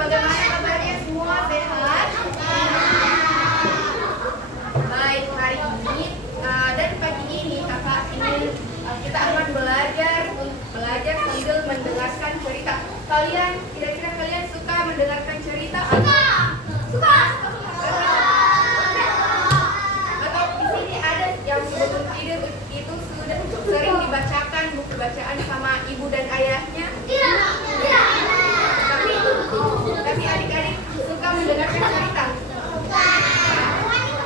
bagaimana kabarnya semua? Sehat? Baik, hari ini dan pagi ini kakak ingin kita akan belajar sambil mendengarkan cerita. Kalian, kira-kira kalian suka mendengarkan cerita? Suka. Atau di sini ada yang sebelum tidur itu sudah sering dibacakan buku bacaan sama ibu dan ayahnya? Tidak. Tapi adik-adik suka mendengarkan cerita?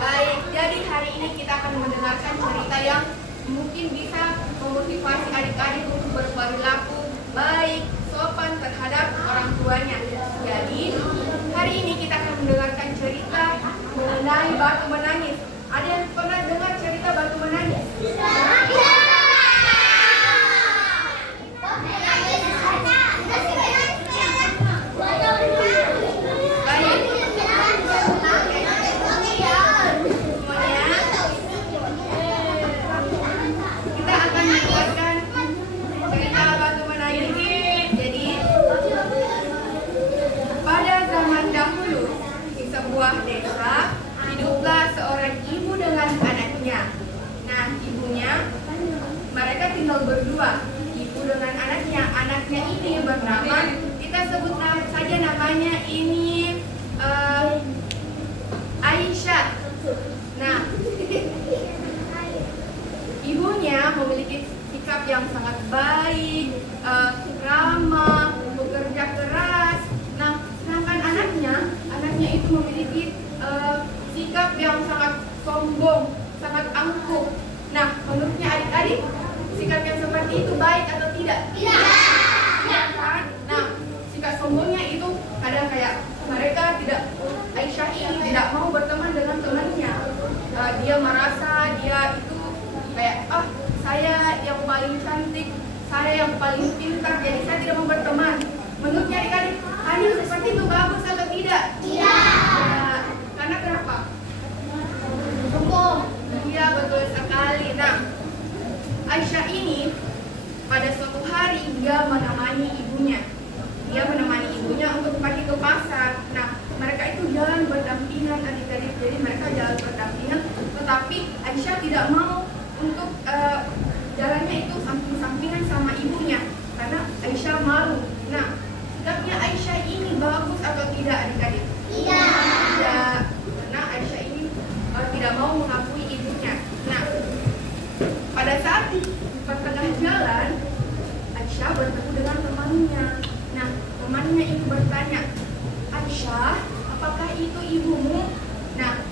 Baik, jadi hari ini kita akan mendengarkan cerita yang mungkin bisa memotivasi adik-adik untuk berperilaku baik, sopan terhadap orang tuanya. Jadi, hari ini kita akan mendengarkan cerita mengenai batu menangis. Ada yang pernah dengar cerita batu menangis? Sebuah desa, hiduplah seorang ibu dengan anaknya. Nah, ibunya, mereka tinggal berdua, ibu dengan anaknya. Anaknya ini bernama, kita sebut saja namanya ini Aisyah. Nah, ibunya memiliki sikap yang sangat baik, ramah, bekerja keras. Nah, sedangkan anaknya itu memiliki sikap yang sangat sombong, sangat angkuh. Nah, menurutnya adik-adik, sikap yang seperti itu baik atau tidak? Tidak kan? Nah, sikap sombongnya itu kadang kayak Aisyah ini tidak mau berteman dengan temannya. Dia merasa dia itu kayak, saya yang paling cantik, saya yang paling pintar, jadi saya tidak mau berteman. Menurutnya adik-adik, hanya seperti itu bagus atau tidak? Tidak. Karena kenapa? Sombong. Iya, betul sekali. Nah, Aisyah ini pada suatu hari dia menemani ibunya. Dia menemani ibunya untuk pergi ke pasar. Nah, mereka itu jalan berdampingan adik-adik. Jadi mereka jalan berdampingan, tetapi Aisyah tidak mau untuk jalannya itu samping-sampingan sama ibunya karena Aisyah malu. Nah, sikapnya Aisyah ini bagus atau tidak adik-adik? Tidak. Karena Aisyah ini tidak mau mengakui ibunya. Nah, pada saat di pertengah jalan, Aisyah bertemu dengan temannya. Nah, temannya itu bertanya, Aisyah, apakah itu ibumu? Nah,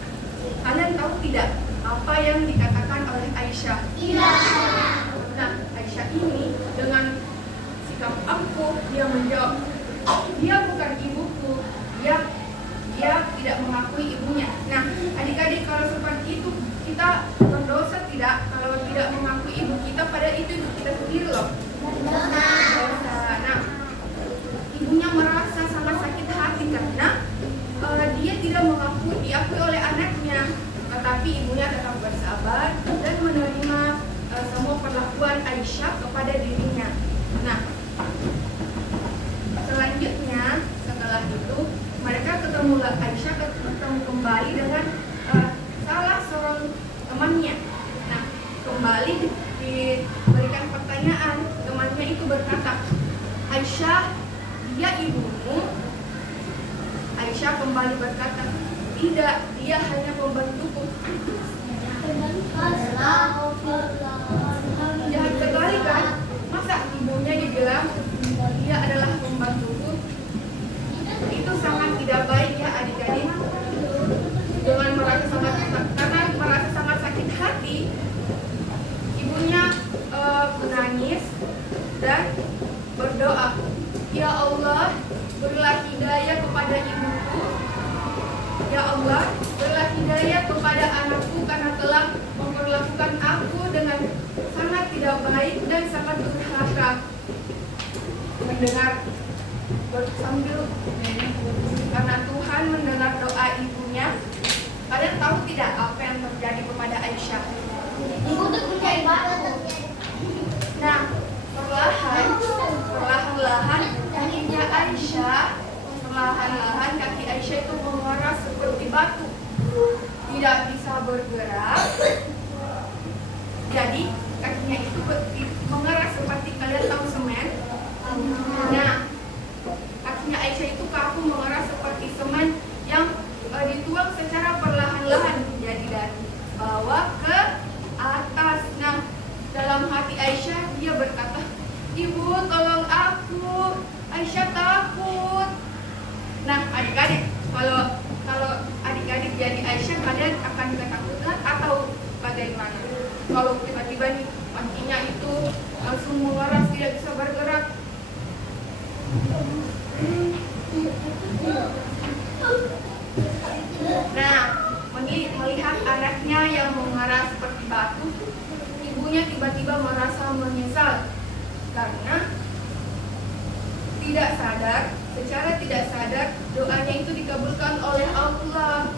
kalian tahu tidak apa yang dikatakan oleh Aisyah? Tidak. Nah, Aisyah ini dengan sikap angkuh dia menjawab, dia bukan ibuku, dia tidak mengakui ibunya. Nah, adik-adik, kalau seperti itu kita berdosa tidak kalau tidak mengakui ibu kita, pada itu ibu kita sendiri loh. Dosa. Nah, ibunya merasa sangat sakit hati karena dia tidak diakui oleh anaknya, tetapi ibunya tetap bersabar dan menerima semua perlakuan Aisyah kepada dirinya. Nah, selanjutnya setelah itu mereka Aisyah ketemu kembali dengan salah seorang temannya. Nah, kembali diberikan pertanyaan. Temannya itu berkata, Aisyah, dia ibumu? Aisyah kembali berkata, tidak, dia hanya pembantuku. Jahat sekali kan? Masa ibunya dibilang dia adalah pembantuku? Itu sangat tidak baik ya adik-adik. Karena merasa sangat sakit hati, ibunya menangis dan berdoa, ya Allah, berilah hidayah kepada ibuku. Ya Allah, berilah hidayah kepada anakku karena telah memperlakukan aku dengan sangat tidak baik dan sangat durhaka. Mendengar sambil karena Tuhan mendengar doa ibunya. Kalian tahu tidak apa yang terjadi kepada Aisyah? Ibu tuh menjadi batu. Nah, perlahan-lahan akhirnya Aisyah perlahan batu, tidak bisa bergerak. Jadi kakinya itu mengeras seperti kalian tahu semen. Nah, kakinya Aisyah itu kaku mengeras seperti semen yang dituang secara perlahan-lahan. Jadi dari bawah ke atas. Nah, dalam hati Aisyah dia berkata, "Ibu, tolong aku, Aisyah takut." Nah, adik-adik, kalau adik-adik jadi Aisyah, kalian akan ketakutan atau bagaimana? Kalau tiba-tiba nih kakinya itu langsung mengeras, tidak bisa bergerak. Nah, melihat anaknya yang mengeras seperti batu, ibunya tiba-tiba merasa menyesal karena secara tidak sadar doanya itu dikabulkan oleh Allah.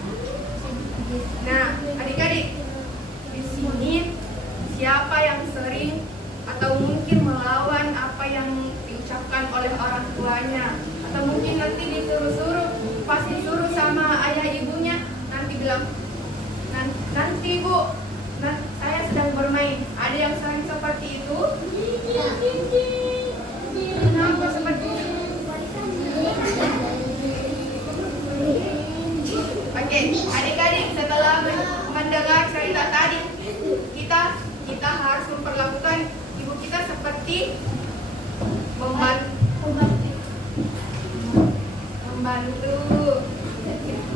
Nah, adik-adik, di sini siapa yang sering atau mungkin melawan apa yang diucapkan oleh orang tuanya, atau mungkin nanti disuruh-suruh, pasti disuruh sama ayah ibunya, nanti bilang, nanti Bu, saya sedang bermain. Ada yang sering seperti itu? Kenapa seperti itu? Oke, adik-adik, setelah mendengar cerita tadi, kita harus memperlakukan ibu kita seperti membantu.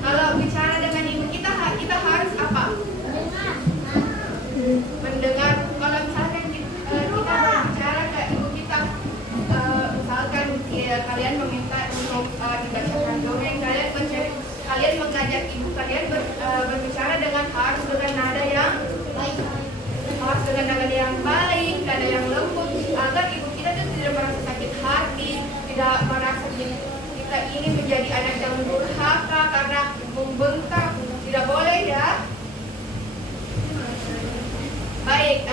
Kalau bicara dengan ibu kita harus apa? Mendengar. Kalau misalkan kita bicara ke ibu kita, misalkan kalian meminta untuk dibacakan dongeng, kalian mengajak ibu kalian berbicara harus dengan nada yang baik, nada yang lembut, agar ibu kita itu tidak merasa sakit hati, tidak merasa kita ini menjadi anak yang durhaka karena membentak. Tidak boleh ya. Baik,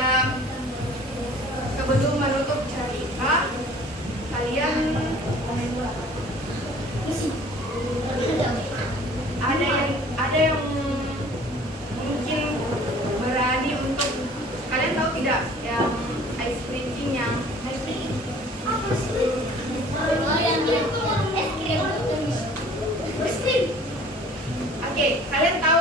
sebelum menutup cerita, kalian ada yang mungkin berani untuk, kalian tahu tidak yang ice cream yang apa sih? Es krim. Oke, kalian tahu